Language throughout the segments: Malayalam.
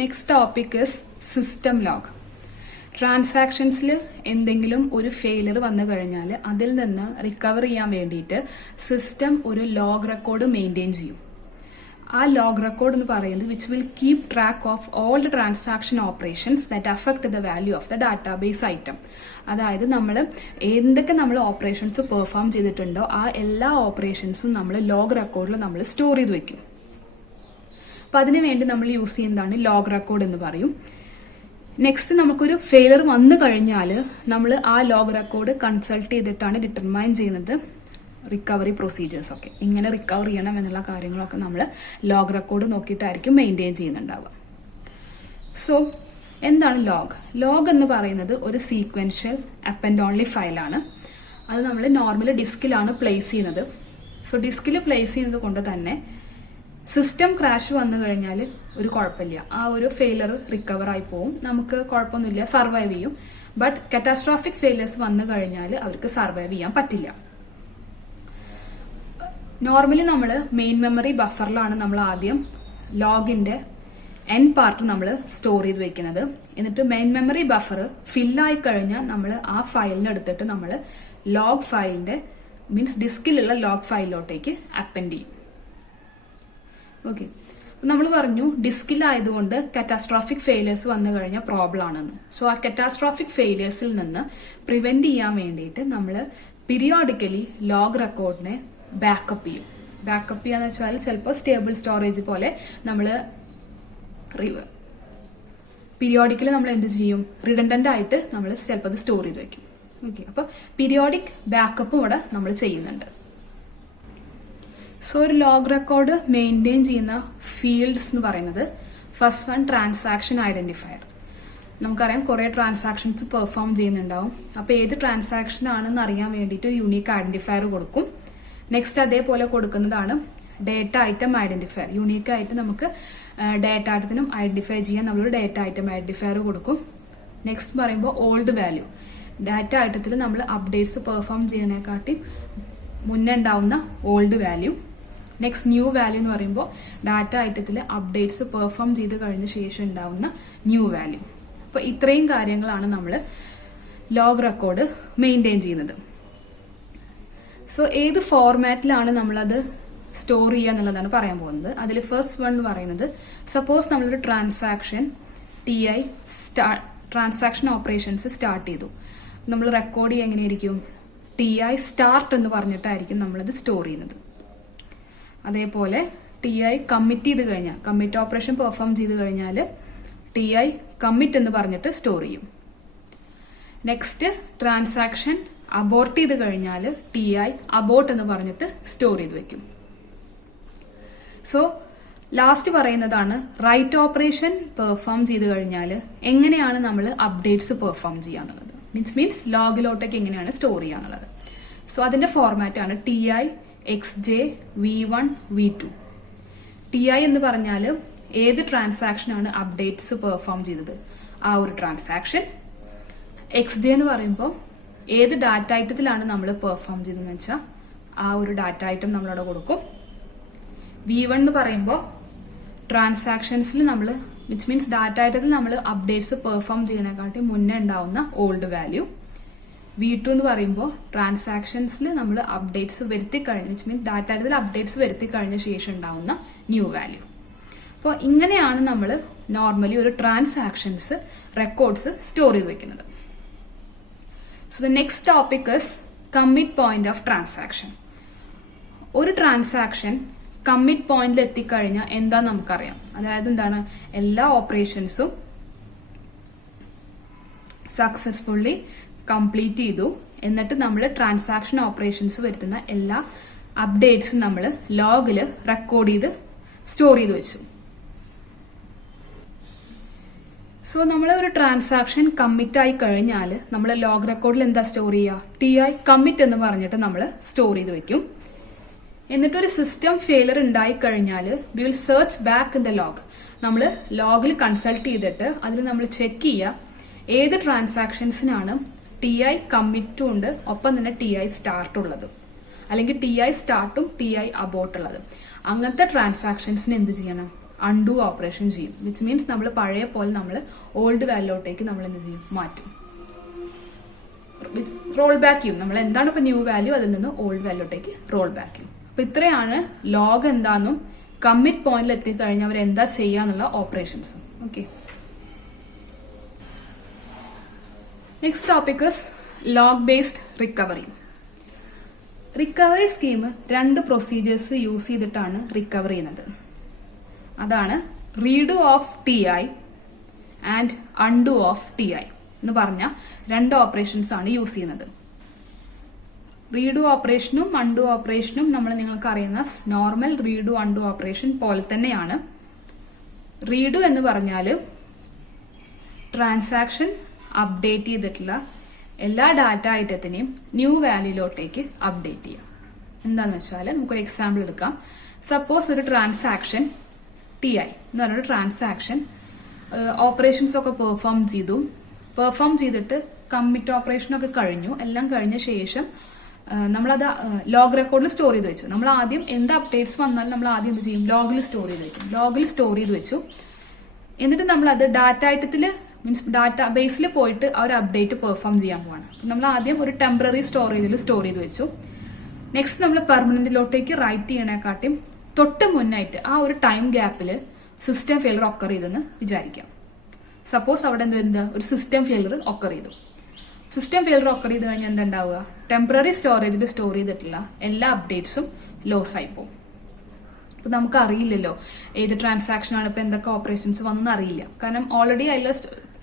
Next topic is system log. ട്രാൻസാക്ഷൻസിൽ എന്തെങ്കിലും ഒരു ഫെയിലിയർ വന്നു കഴിഞ്ഞാൽ അതിൽ നിന്ന് റിക്കവർ ചെയ്യാൻ വേണ്ടിയിട്ട് സിസ്റ്റം ഒരു ലോഗ് റെക്കോർഡ് മെയിൻറ്റെയിൻ ചെയ്യും. ആ ലോഗ് റെക്കോർഡ് എന്ന് പറയുന്നത് which will keep track of all the transaction operations that affect the value of the database item. അതായത് എന്തൊക്കെ നമ്മൾ ഓപ്പറേഷൻസ് പെർഫോം ചെയ്തിട്ടുണ്ടോ ആ എല്ലാ ഓപ്പറേഷൻസും നമ്മൾ ലോഗ് റെക്കോർഡിൽ നമ്മൾ സ്റ്റോർ ചെയ്ത് വെക്കും. അപ്പം അതിനു വേണ്ടി നമ്മൾ യൂസ് ചെയ്യുന്നതാണ് ലോഗ് റെക്കോർഡ് എന്ന് പറയും. നെക്സ്റ്റ് നമുക്കൊരു ഫെയിലിയർ വന്നു കഴിഞ്ഞാൽ നമ്മൾ ആ ലോഗ് റെക്കോർഡ് കൺസൾട്ട് ചെയ്തിട്ടാണ് ഡിറ്റർമൈൻ ചെയ്യുന്നത് റിക്കവറി പ്രൊസീജിയേഴ്സ് ഒക്കെ. എങ്ങനെ റിക്കവർ ചെയ്യണം എന്നുള്ള കാര്യങ്ങളൊക്കെ നമ്മൾ ലോഗ് റെക്കോർഡ് നോക്കിയിട്ടായിരിക്കും മെയിൻറ്റെയിൻ ചെയ്യുന്നുണ്ടാവുക. സോ എന്താണ് ലോഗ്? ലോഗ് എന്ന് പറയുന്നത് ഒരു സീക്വൻഷ്യൽ അപ്പൻഡ് ഓൺലി ഫയലാണ്. അത് നമ്മൾ നോർമലി ഡിസ്കിലാണ് പ്ലേസ് ചെയ്യുന്നത്. സോ ഡിസ്കിൽ പ്ലേസ് ചെയ്യുന്നത് കൊണ്ട് തന്നെ സിസ്റ്റം ക്രാഷ് വന്നു കഴിഞ്ഞാൽ ഒരു കുഴപ്പമില്ല, ആ ഒരു ഫെയിലർ റിക്കവർ ആയി പോവും, നമുക്ക് കുഴപ്പമൊന്നുമില്ല, സർവൈവ് ചെയ്യും. ബട്ട് കറ്റാസ്ട്രോഫിക് ഫെയിലിയേഴ്സ് വന്നു കഴിഞ്ഞാൽ അവർക്ക് സർവൈവ് ചെയ്യാൻ പറ്റില്ല. നോർമലി നമ്മൾ മെയിൻ മെമ്മറി ബഫറിലാണ് നമ്മൾ ആദ്യം ലോഗിന്റെ എൻ പാർട്ട് നമ്മൾ സ്റ്റോർ ചെയ്ത് വെക്കുന്നത്. എന്നിട്ട് മെയിൻ മെമ്മറി ബഫർ ഫില്ലായി കഴിഞ്ഞാൽ നമ്മൾ ആ ഫയലിനെ എടുത്തിട്ട് നമ്മൾ ലോഗ് ഫയലിന്റെ മീൻസ് ഡിസ്കിലുള്ള ലോഗ് ഫയലിലോട്ടേക്ക് അപ്പൻഡ് ചെയ്യും. ഓക്കെ, നമ്മൾ പറഞ്ഞു ഡിസ്കിലായതുകൊണ്ട് കറ്റാസ്ട്രോഫിക് ഫെയിലിയേഴ്സ് വന്നു കഴിഞ്ഞാൽ പ്രോബ്ലം ആണെന്ന്. സോ ആ കറ്റാസ്ട്രോഫിക് ഫെയിലിയേഴ്സിൽ നിന്ന് പ്രിവെന്റ് ചെയ്യാൻ വേണ്ടിയിട്ട് നമ്മൾ പീരിയോഡിക്കലി ലോഗ് റെക്കോർഡിനെ ബാക്കപ്പ് ചെയ്യും. ബാക്കപ്പ് ചെയ്യാന്ന് വെച്ചാൽ ചിലപ്പോൾ സ്റ്റേബിൾ സ്റ്റോറേജ് പോലെ നമ്മൾ പീരിയോഡിക്കലി നമ്മൾ എന്ത് ചെയ്യും, റിഡൻഡന്റ് ആയിട്ട് നമ്മൾ ചിലപ്പോൾ അത് സ്റ്റോർ ചെയ്ത് വെക്കും. ഓക്കെ, അപ്പോൾ പീരിയോഡിക് ബാക്കപ്പ് ഇവിടെ നമ്മൾ ചെയ്യുന്നുണ്ട്. സോ ഒരു ലോഗ് റെക്കോർഡ് മെയിൻറ്റെയിൻ ചെയ്യുന്ന ഫീൽഡ്സ് എന്ന് പറയുന്നത് ഫസ്റ്റ് വൺ ട്രാൻസാക്ഷൻ ഐഡന്റിഫയർ. നമുക്കറിയാം കുറേ ട്രാൻസാക്ഷൻസ് പെർഫോം ചെയ്യുന്നുണ്ടാവും. അപ്പോൾ ഏത് ട്രാൻസാക്ഷൻ ആണെന്ന് അറിയാൻ വേണ്ടിയിട്ട് ഒരു യൂണീക്ക് ഐഡന്റിഫയർ കൊടുക്കും. നെക്സ്റ്റ് അതേപോലെ കൊടുക്കുന്നതാണ് ഡേറ്റ ഐറ്റം ഐഡന്റിഫയർ. യൂണീക്ക് ആയിട്ട് നമുക്ക് ഡേറ്റ ഐറ്റത്തിനും ഐഡന്റിഫൈ ചെയ്യാൻ നമ്മളൊരു ഡേറ്റ ഐറ്റം ഐഡന്റിഫയർ കൊടുക്കും. നെക്സ്റ്റ് പറയുമ്പോൾ ഓൾഡ് വാല്യൂ. ഡാറ്റ ഐറ്റത്തിൽ നമ്മൾ അപ്ഡേറ്റ്സ് പെർഫോം ചെയ്യുന്നതിനെക്കാട്ടി മുന്നേ ഉണ്ടാവുന്ന old value. Next new value എന്ന് പറയുമ്പോൾ ഡാറ്റ ഐറ്റത്തിൽ അപ്ഡേറ്റ്സ് പെർഫോം ചെയ്ത് കഴിഞ്ഞ ശേഷം ഉണ്ടാവുന്ന ന്യൂ വാല്യൂ. അപ്പോൾ ഇത്രയും കാര്യങ്ങളാണ് നമ്മൾ ലോഗ് റെക്കോർഡ് മെയിൻറ്റെയിൻ ചെയ്യുന്നത്. സോ ഏത് ഫോർമാറ്റിലാണ് നമ്മളത് സ്റ്റോർ ചെയ്യുക എന്നുള്ളതാണ് പറയാൻ പോകുന്നത്. അതിൽ ഫസ്റ്റ് വൺ എന്ന് പറയുന്നത് സപ്പോസ് നമ്മളൊരു ട്രാൻസാക്ഷൻ ട്രാൻസാക്ഷൻ ഓപ്പറേഷൻസ് സ്റ്റാർട്ട് ചെയ്തു. നമ്മൾ റെക്കോർഡ് ചെയ്യുക എങ്ങനെയായിരിക്കും, TI സ്റ്റാർട്ട് എന്ന് പറഞ്ഞിട്ടായിരിക്കും നമ്മളത് സ്റ്റോർ ചെയ്യുന്നത്. അതേപോലെ TI കമ്മിറ്റ് ചെയ്ത് കഴിഞ്ഞാൽ കമ്മിറ്റ് ഓപ്പറേഷൻ പെർഫോം ചെയ്ത് കഴിഞ്ഞാൽ TI കമ്മിറ്റ് എന്ന് പറഞ്ഞിട്ട് സ്റ്റോർ ചെയ്യും. നെക്സ്റ്റ് ട്രാൻസാക്ഷൻ അബോർട്ട് ചെയ്ത് കഴിഞ്ഞാൽ TI അബോർട്ട് എന്ന് പറഞ്ഞിട്ട് സ്റ്റോർ ചെയ്ത് വെക്കും. സോ ലാസ്റ്റ് പറയുന്നതാണ് റൈറ്റ് ഓപ്പറേഷൻ പെർഫോം ചെയ്ത് കഴിഞ്ഞാൽ എങ്ങനെയാണ് നമ്മൾ അപ്ഡേറ്റ്സ് പെർഫോം ചെയ്യാന്നുള്ളത്. മീൻസ് ലോഗിലോട്ടേക്ക് എങ്ങനെയാണ് സ്റ്റോർ ചെയ്യാന്നുള്ളത്. സോ അതിന്റെ ഫോർമാറ്റ് ആണ് TI XJ V1 V2. TI എന്ന് പറഞ്ഞാൽ ഏത് ട്രാൻസാക്ഷനാണ് അപ്ഡേറ്റ്സ് പെർഫോം ചെയ്തത് ആ ഒരു ട്രാൻസാക്ഷൻ. XJ എന്ന് പറയുമ്പോൾ ഏത് ഡാറ്റ ഐറ്റത്തിലാണ് നമ്മൾ പെർഫോം ചെയ്തതെന്ന് വെച്ചാൽ ആ ഒരു ഡാറ്റ ഐറ്റം നമ്മളവിടെ കൊടുക്കും. V1 എന്ന് പറയുമ്പോൾ ട്രാൻസാക്ഷൻസിൽ നമ്മൾ വിച്ച് മീൻസ് ഡാറ്റ ഐറ്റത്തിൽ നമ്മൾ അപ്ഡേറ്റ്സ് പെർഫോം ചെയ്യുന്നതിനെക്കാട്ടി മുന്നേ ഉണ്ടാവുന്ന ഓൾഡ് വാല്യൂ. V2 എന്ന് പറയുമ്പോൾ ട്രാൻസാക്ഷൻസിൽ നമ്മൾ അപ്ഡേറ്റ്സ് വരുത്തി കഴിഞ്ഞ് വിച്ച് മീൻസ് ഡാറ്റ ഐറ്റത്തിൽ അപ്ഡേറ്റ്സ് വരുത്തി കഴിഞ്ഞ ശേഷം ഉണ്ടാവുന്ന ന്യൂ വാല്യൂ. അപ്പോൾ ഇങ്ങനെയാണ് നമ്മൾ നോർമലി ഒരു ട്രാൻസാക്ഷൻസ് റെക്കോർഡ്സ് സ്റ്റോർ ചെയ്ത് വെക്കുന്നത്. So the next topic is commit point of transaction. ഒരു ട്രാൻസാക്ഷൻ കമ്മിറ്റ് പോയിന്റിൽ എത്തിക്കഴിഞ്ഞാൽ എന്താ നമുക്കറിയാം. അതായത് എന്താണ്, എല്ലാ ഓപ്പറേഷൻസും സക്സസ്ഫുള്ളി കംപ്ലീറ്റ് ചെയ്തു. എന്നിട്ട് നമ്മൾ ട്രാൻസാക്ഷൻ ഓപ്പറേഷൻസ് വരുത്തുന്ന എല്ലാ അപ്ഡേറ്റ്സും നമ്മൾ ലോഗിൽ റെക്കോർഡ് ചെയ്ത് സ്റ്റോർ ചെയ്ത് വെച്ചു. സോ നമ്മൾ ഒരു ട്രാൻസാക്ഷൻ കമ്മിറ്റ് ആയി കഴിഞ്ഞാൽ നമ്മൾ ലോഗ് റെക്കോർഡിൽ എന്താ സ്റ്റോർ ചെയ്യുക, TI കമ്മിറ്റ് എന്ന് പറഞ്ഞിട്ട് നമ്മൾ സ്റ്റോർ ചെയ്ത് വെക്കും. എന്നിട്ടൊരു സിസ്റ്റം ഫെയിലർ ഉണ്ടായി കഴിഞ്ഞാൽ we will search back in the log. നമ്മൾ ലോഗിൽ കൺസൾട്ട് ചെയ്തിട്ട് അതിൽ നമ്മൾ ചെക്ക് ചെയ്യുക ഏത് ട്രാൻസാക്ഷൻസിനാണ് TI കമ്മിറ്റും ഉണ്ട് ഒപ്പം തന്നെ TI സ്റ്റാർട്ട് ഉള്ളത്, അല്ലെങ്കിൽ TI സ്റ്റാർട്ടും TI അബോർട്ട് ഉള്ളത്. അങ്ങനത്തെ ട്രാൻസാക്ഷൻസിന് എന്ത് ചെയ്യണം, അൺഡു ഓപ്പറേഷൻ ചെയ്യും. വിച്ച് മീൻസ് നമ്മൾ പഴയ പോലെ നമ്മൾ ഓൾഡ് വാല്യൂലോട്ടേക്ക് നമ്മൾ എന്ത് ചെയ്യും, മാറ്റും. റോൾ ബാക്ക് ചെയ്യും. നമ്മൾ എന്താണ് ഇപ്പൊ ന്യൂ വാല്യൂ, അതിൽ നിന്ന് ഓൾഡ് വാല്യൂലോട്ടേക്ക് റോൾ ബാക്ക് ചെയ്യും. അപ്പൊ ഇത്രയാണ് ലോഗ് എന്താണെന്നും കമ്മിറ്റ് പോയിന്റിൽ എത്തിക്കഴിഞ്ഞാൽ അവർ എന്താ ചെയ്യാന്നുള്ള ഓപ്പറേഷൻസും. Okay, next topic is log based recovery. Recovery scheme 2 procedures use ചെയ്തിട്ടാണ് റിക്കവർ ചെയ്യുന്നത്. അതാണ് redo of T I and undo of T I എന്ന് പറഞ്ഞ 2 ഓപ്പറേഷൻസ് ആണ് യൂസ് ചെയ്യുന്നത്. റീഡു ഓപ്പറേഷനും അൺഡു ഓപ്പറേഷനും നിങ്ങൾക്ക് അറിയുന്ന നോർമൽ റീഡു അൺഡു ഓപ്പറേഷൻ പോലെ തന്നെയാണ്. റീഡു എന്ന് പറഞ്ഞാൽ ട്രാൻസാക്ഷൻ അപ്ഡേറ്റ് ചെയ്തിട്ടുള്ള എല്ലാ ഡാറ്റ ഐറ്റത്തിനെയും ന്യൂ വാല്യൂലോട്ടേക്ക് അപ്ഡേറ്റ് ചെയ്യാം. എന്താണെന്ന് വെച്ചാൽ നമുക്കൊരു എക്സാമ്പിൾ എടുക്കാം. സപ്പോസ് ഒരു ട്രാൻസാക്ഷൻ ടി ഐ എന്ന് പറഞ്ഞൊരു ട്രാൻസാക്ഷൻ ഓപ്പറേഷൻസ് ഒക്കെ പെർഫോം ചെയ്തിട്ട് കമ്മിറ്റ് ഓപ്പറേഷനൊക്കെ കഴിഞ്ഞു. എല്ലാം കഴിഞ്ഞ ശേഷം നമ്മളത് ലോഗ് റെക്കോർഡിൽ സ്റ്റോർ ചെയ്ത് വെച്ചു. നമ്മൾ ആദ്യം എന്ത് അപ്ഡേറ്റ്സ് വന്നാലും നമ്മൾ ആദ്യം എന്ത് ചെയ്യും, ലോഗിൽ സ്റ്റോർ ചെയ്ത് വെക്കും. ലോഗിൽ സ്റ്റോർ ചെയ്ത് വെച്ചു. എന്നിട്ട് നമ്മളത് ഡാറ്റ ഐറ്റത്തിൽ മീൻസ് ഡാറ്റ ബേസിൽ പോയിട്ട് ആ ഒരു അപ്ഡേറ്റ് പെർഫോം ചെയ്യാൻ പോവാണ്. നമ്മൾ ആദ്യം ഒരു ടെമ്പററി സ്റ്റോറേജിൽ സ്റ്റോർ ചെയ്ത് വെച്ചു. നെക്സ്റ്റ് നമ്മൾ പെർമനന്റിലോട്ടേക്ക് റൈറ്റ് ചെയ്യണേക്കാട്ടും തൊട്ട് മുന്നായിട്ട് ആ ഒരു ടൈം ഗ്യാപ്പിൽ സിസ്റ്റം ഫെയിലർ ഒക്കർ ചെയ്തെന്ന് വിചാരിക്കാം. സപ്പോസ് അവിടെ എന്താ ഒരു സിസ്റ്റം ഫെയിലർ ഒക്കർ ചെയ്തു. സിസ്റ്റം ഫെയിലർ ഒക്കർ ചെയ്ത് കഴിഞ്ഞാൽ എന്താ ഉണ്ടാവുക, ടെമ്പററി സ്റ്റോറേജിൽ സ്റ്റോർ ചെയ്തിട്ടുള്ള എല്ലാ അപ്ഡേറ്റ്സും ലോസ് ആയി പോകും. അപ്പൊ നമുക്ക് അറിയില്ലല്ലോ ഏത് ട്രാൻസാക്ഷൻ ആണ് ഇപ്പൊ എന്തൊക്കെ ഓപ്പറേഷൻസ് വന്നെന്ന് അറിയില്ല. കാരണം ഓൾറെഡി അതിലെ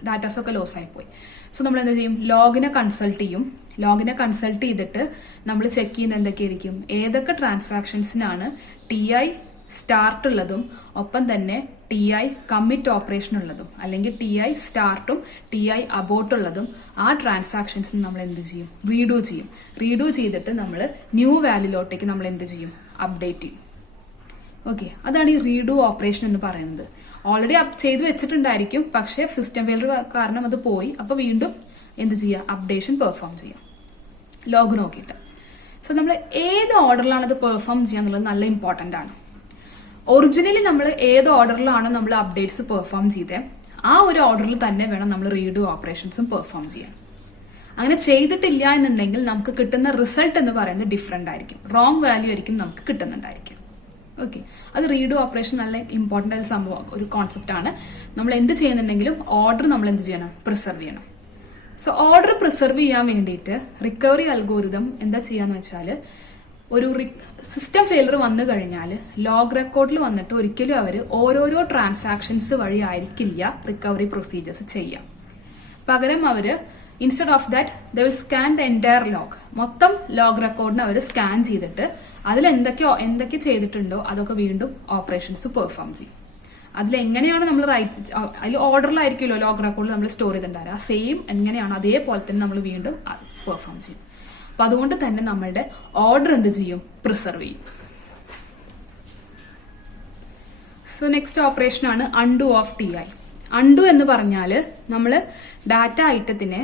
ഡാറ്റാസ് ഒക്കെ ലോസ് ആയിപ്പോയി. സോ നമ്മൾ എന്താ ചെയ്യും, ലോഗിനെ കൺസൾട്ട് ചെയ്യും. ലോഗിനെ കൺസൾട്ട് ചെയ്തിട്ട് നമ്മൾ ചെക്ക് ചെയ്യുന്ന എന്തൊക്കെയായിരിക്കും, ഏതൊക്കെ ട്രാൻസാക്ഷൻസിനാണ് ടി ഐ സ്റ്റാർട്ട് ഉള്ളതും ഒപ്പം തന്നെ ടി ഐ കമ്മിറ്റ് ഓപ്പറേഷൻ ഉള്ളതും അല്ലെങ്കിൽ ടി ഐ സ്റ്റാർട്ടും ടി ഐ അബോട്ട് ഉള്ളതും ആ ട്രാൻസാക്ഷൻസിന് നമ്മൾ എന്ത് ചെയ്യും, റീഡു ചെയ്യും. റീഡു ചെയ്തിട്ട് നമ്മൾ ന്യൂ വാല്യൂലോട്ടേക്ക് നമ്മൾ എന്ത് ചെയ്യും, അപ്ഡേറ്റ് ചെയ്യും. ഓക്കെ, അതാണ് ഈ റീഡു ഓപ്പറേഷൻ എന്ന് പറയുന്നത്. ഓൾറെഡി ചെയ്തു വെച്ചിട്ടുണ്ടായിരിക്കും, പക്ഷേ സിസ്റ്റം ഫെയിലർ കാരണം അത് പോയി. അപ്പൊ വീണ്ടും എന്ത് ചെയ്യുക, അപ്ഡേഷൻ പെർഫോം ചെയ്യാം ലോഗ് നോക്കിയിട്ട്. സോ നമ്മൾ ഏത് ഓർഡറിലാണ് അത് പെർഫോം ചെയ്യുക എന്നുള്ളത് നല്ല ഇമ്പോർട്ടന്റ് ആണ്. ഒറിജിനലി നമ്മൾ ഏത് ഓർഡറിലാണ് നമ്മൾ അപ്ഡേറ്റ്സ് പെർഫോം ചെയ്തത് ആ ഒരു ഓർഡറിൽ തന്നെ വേണം നമ്മൾ റീഡു ഓപ്പറേഷൻസും പെർഫോം ചെയ്യാൻ. അങ്ങനെ ചെയ്തിട്ടില്ല എന്നുണ്ടെങ്കിൽ നമുക്ക് കിട്ടുന്ന റിസൾട്ട് എന്ന് പറയുന്നത് ഡിഫറെന്റ് ആയിരിക്കും. റോങ് വാല്യൂ ആയിരിക്കും നമുക്ക് കിട്ടുന്നുണ്ടായിരിക്കും. ഓക്കെ, അത് റീഡു ഓപ്പറേഷൻ നല്ല ഇമ്പോർട്ടൻ്റ് ആയ സംഭവം, ഒരു കോൺസെപ്റ്റ് ആണ്. നമ്മൾ എന്ത് ചെയ്യുന്നുണ്ടെങ്കിലും ഓർഡർ നമ്മൾ എന്ത് ചെയ്യണം, പ്രിസർവ് ചെയ്യണം. സോ ഓർഡർ പ്രിസർവ് ചെയ്യാൻ വേണ്ടിയിട്ട് റിക്കവറി അൽഗോരിതം എന്താ ചെയ്യാന്ന് വെച്ചാൽ, ഒരു സിസ്റ്റം ഫെയിലർ വന്നു കഴിഞ്ഞാൽ ലോഗ് റെക്കോർഡിൽ വന്നിട്ട് ഒരിക്കലും അവർ ഓരോരോ ട്രാൻസാക്ഷൻസ് വഴി ആയിരിക്കില്ല റിക്കവറി പ്രൊസീജിയേഴ്സ് ചെയ്യാം. പകരം അവർ instead of that they will scan the entire log, മൊത്തം ലോഗ് റെക്കോർഡിനെ അവർ സ്കാൻ ചെയ്തിട്ട് അതിൽ എന്തൊക്കെ ചെയ്തിട്ടുണ്ടോ അതൊക്കെ വീണ്ടും ഓപ്പറേഷൻസ് പെർഫോം ചെയ്യും. അതിലെങ്ങനെയാണ് നമ്മൾ അതിൽ ഓർഡറിലായിരിക്കുമല്ലോ ലോഗ് റെക്കോർഡിൽ നമ്മൾ സ്റ്റോർ ചെയ്തിട്ടുണ്ടാവുക, ആ സെയിം എങ്ങനെയാണ് അതേപോലെ തന്നെ നമ്മൾ വീണ്ടും പെർഫോം ചെയ്യും. അപ്പൊ അതുകൊണ്ട് തന്നെ നമ്മളുടെ ഓർഡർ എന്ത് ചെയ്യും, പ്രിസർവ് ചെയ്യും. സോ നെക്സ്റ്റ് ഓപ്പറേഷൻ ആണ് undo of T I. Undo എന്ന് പറഞ്ഞാൽ നമ്മൾ ഡാറ്റ ഐറ്റത്തിനെ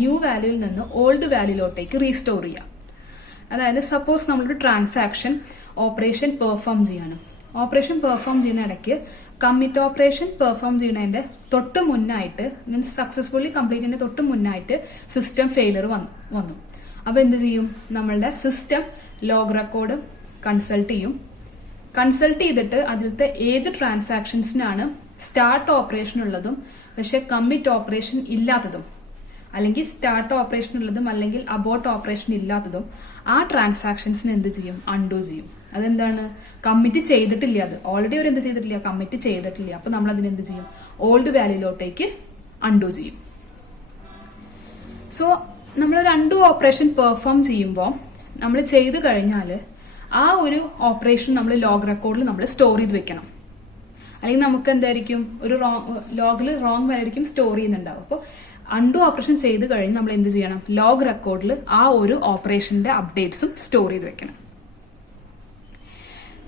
ന്യൂ വാല്യൂവിൽ നിന്ന് ഓൾഡ് വാല്യൂയിലോട്ടേക്ക് റീസ്റ്റോർ ചെയ്യാം. അതായത് സപ്പോസ് നമ്മളൊരു ട്രാൻസാക്ഷൻ ഓപ്പറേഷൻ പെർഫോം ചെയ്യണം. ഓപ്പറേഷൻ പെർഫോം ചെയ്യുന്ന ഇടയ്ക്ക് കമ്മിറ്റ് ഓപ്പറേഷൻ പെർഫോം ചെയ്യുന്നതിന്റെ തൊട്ട് മുന്നായിട്ട്, മീൻസ് സക്സസ്ഫുള്ളി കംപ്ലീറ്റ് ചെയ്യുന്ന തൊട്ട് മുന്നായിട്ട് സിസ്റ്റം ഫെയിലർ വന്നു. അപ്പൊ എന്ത് ചെയ്യും, നമ്മളുടെ സിസ്റ്റം ലോഗ് റെക്കോർഡ് കൺസൾട്ട് ചെയ്യും. കൺസൾട്ട് ചെയ്തിട്ട് അതിലത്തെ ഏത് ട്രാൻസാക്ഷൻസിനാണ് സ്റ്റാർട്ട് ഓപ്പറേഷൻ ഉള്ളതും പക്ഷെ കമ്മിറ്റ് ഓപ്പറേഷൻ ഇല്ലാത്തതും, അല്ലെങ്കിൽ സ്റ്റാർട്ട് ഓപ്പറേഷൻ ഉള്ളതും അല്ലെങ്കിൽ അബോട്ട് ഓപ്പറേഷൻ ഇല്ലാത്തതും ആ ട്രാൻസാക്ഷൻസിന് എന്ത് ചെയ്യും, അൺഡു ചെയ്യും. അതെന്താണ്, കമ്മിറ്റ് ചെയ്തിട്ടില്ല, അത് ഓൾറെഡി അവർ എന്ത് ചെയ്തിട്ടില്ല, കമ്മിറ്റ് ചെയ്തിട്ടില്ല. അപ്പൊ നമ്മൾ അതിന് എന്ത് ചെയ്യും, ഓൾഡ് വാല്യൂയിലോട്ടേക്ക് അൺഡു ചെയ്യും. സോ നമ്മളൊരു അൺഡു ഓപ്പറേഷൻ പെർഫോം ചെയ്യുമ്പോൾ നമ്മൾ ചെയ്ത് കഴിഞ്ഞാൽ ആ ഒരു ഓപ്പറേഷൻ നമ്മൾ ലോഗ് റെക്കോർഡിൽ നമ്മൾ സ്റ്റോർ ചെയ്ത് വെക്കണം. അല്ലെങ്കിൽ നമുക്ക് എന്തായിരിക്കും, ഒരു ലോഗിൽ റോങ് വാല്യൂ സ്റ്റോർ ചെയ്യുന്നുണ്ടാവും. അപ്പോൾ അൺഡു ഓപ്പറേഷൻ ചെയ്ത് കഴിഞ്ഞ് നമ്മൾ എന്ത് ചെയ്യണം, ലോഗ് റെക്കോർഡിൽ ആ ഒരു ഓപ്പറേഷന്റെ അപ്ഡേറ്റ്സും സ്റ്റോർ ചെയ്ത് വെക്കണം.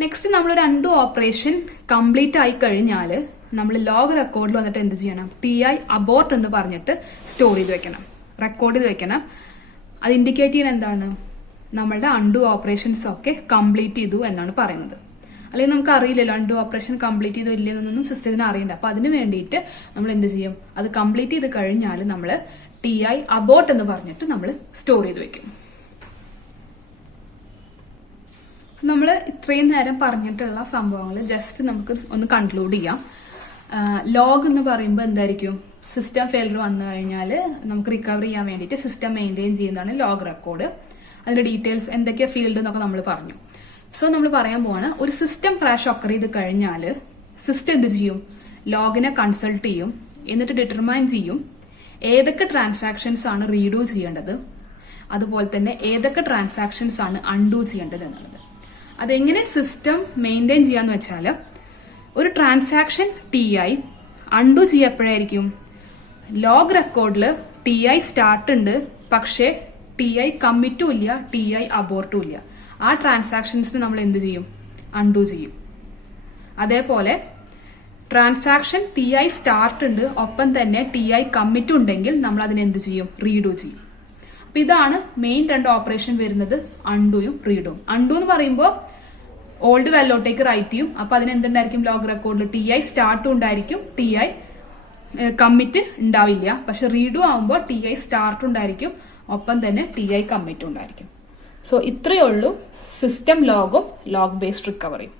നെക്സ്റ്റ് നമ്മളൊരു അൺഡു ഓപ്പറേഷൻ കംപ്ലീറ്റ് ആയി കഴിഞ്ഞാൽ നമ്മൾ ലോഗ് റെക്കോർഡിൽ വന്നിട്ട് എന്ത് ചെയ്യണം, ടി ഐ അബോർട്ട് എന്ന് പറഞ്ഞിട്ട് സ്റ്റോർ ചെയ്ത് വെക്കണം, റെക്കോർഡ് ചെയ്ത് വെക്കണം. അത് ഇൻഡിക്കേറ്റ് ചെയ്യുന്നത് എന്താണ്, നമ്മളുടെ അൺഡു ഓപ്പറേഷൻസ് ഒക്കെ കംപ്ലീറ്റ് ചെയ്തു എന്നാണ് പറയുന്നത്. അല്ലെങ്കിൽ നമുക്ക് അറിയില്ലല്ലോ അൺഡു ഓപ്പറേഷൻ കംപ്ലീറ്റ് ചെയ്തോ ഇല്ലെന്നൊന്നും സിസ്റ്റത്തിന് അറിയണ്ട. അപ്പൊ അതിന് വേണ്ടിയിട്ട് നമ്മൾ എന്ത് ചെയ്യും, അത് കംപ്ലീറ്റ് ചെയ്ത് കഴിഞ്ഞാൽ നമ്മൾ TI അബോർട്ട് എന്ന് പറഞ്ഞിട്ട് നമ്മൾ സ്റ്റോർ ചെയ്ത് വെക്കും. നമ്മൾ ഇത്രയും നേരം പറഞ്ഞിട്ടുള്ള സംഭവങ്ങൾ ജസ്റ്റ് നമുക്ക് ഒന്ന് കൺക്ലൂഡ് ചെയ്യാം. ലോഗ് എന്ന് പറയുമ്പോൾ എന്തായിരിക്കും, സിസ്റ്റം ഫെയിലർ വന്നു കഴിഞ്ഞാൽ നമുക്ക് റിക്കവർ ചെയ്യാൻ വേണ്ടിയിട്ട് സിസ്റ്റം മെയിൻറ്റെയിൻ ചെയ്യുന്നതാണ് ലോഗ് റെക്കോർഡ്. അതിന്റെ ഡീറ്റെയിൽസ് എന്തൊക്കെയാണ് ഫീൽഡ് എന്നൊക്കെ നമ്മൾ പറഞ്ഞു. സോ നമ്മൾ പറയാൻ പോവാണ്, ഒരു സിസ്റ്റം ക്രാഷ് ഒക്കർ ചെയ്ത് കഴിഞ്ഞാൽ സിസ്റ്റം എന്ത് ചെയ്യും, ലോഗിനെ കൺസൾട്ട് ചെയ്യും, എന്നിട്ട് ഡിറ്റർമൈൻ ചെയ്യും ഏതൊക്കെ ട്രാൻസാക്ഷൻസ് ആണ് റീഡു ചെയ്യേണ്ടത്, അതുപോലെ തന്നെ ഏതൊക്കെ ട്രാൻസാക്ഷൻസ് ആണ് അൺഡു ചെയ്യേണ്ടത് എന്നുള്ളത്. അതെങ്ങനെ സിസ്റ്റം മെയിൻറ്റെയിൻ ചെയ്യാന്ന് വെച്ചാൽ, ഒരു ട്രാൻസാക്ഷൻ TI അൺഡു ചെയ്യപ്പോഴായിരിക്കും ലോഗ് റെക്കോർഡിൽ TI സ്റ്റാർട്ട് ഉണ്ട്, പക്ഷേ TI കമ്മിറ്റും ഇല്ല, TI അബോർട്ടും ഇല്ല. ആ ട്രാൻസാക്ഷൻസിന് നമ്മൾ എന്ത് ചെയ്യും, അൺഡു ചെയ്യും. അതേപോലെ ട്രാൻസാക്ഷൻ TI സ്റ്റാർട്ട് ഉണ്ട്, ഒപ്പം തന്നെ TI കമ്മിറ്റും ഉണ്ടെങ്കിൽ നമ്മൾ അതിനെ എന്ത് ചെയ്യും, റീഡു ചെയ്യും. അപ്പൊ ഇതാണ് മെയിൻ 2 ഓപ്പറേഷൻ വരുന്നത്, അൺഡുയും റീഡും. അൺഡു എന്ന് പറയുമ്പോൾ ഓൾഡ് വാല്യൂട്ടേക്ക് റൈറ്റ് ചെയ്യും. അപ്പൊ അതിന് എന്തുണ്ടായിരിക്കും, ലോഗ് റെക്കോർഡിൽ TI സ്റ്റാർട്ടും ഉണ്ടായിരിക്കും, TI കമ്മിറ്റ് ഉണ്ടാവില്ല. പക്ഷെ റീഡു ആവുമ്പോൾ TI സ്റ്റാർട്ട് ഉണ്ടായിരിക്കും, ഒപ്പം തന്നെ TI കമ്മിറ്റ് ഉണ്ടായിരിക്കും. സോ ഇത്രയേ ഉള്ളൂ സിസ്റ്റം ലോഗും ലോഗ് ബേസ്ഡ് റിക്കവറിയും.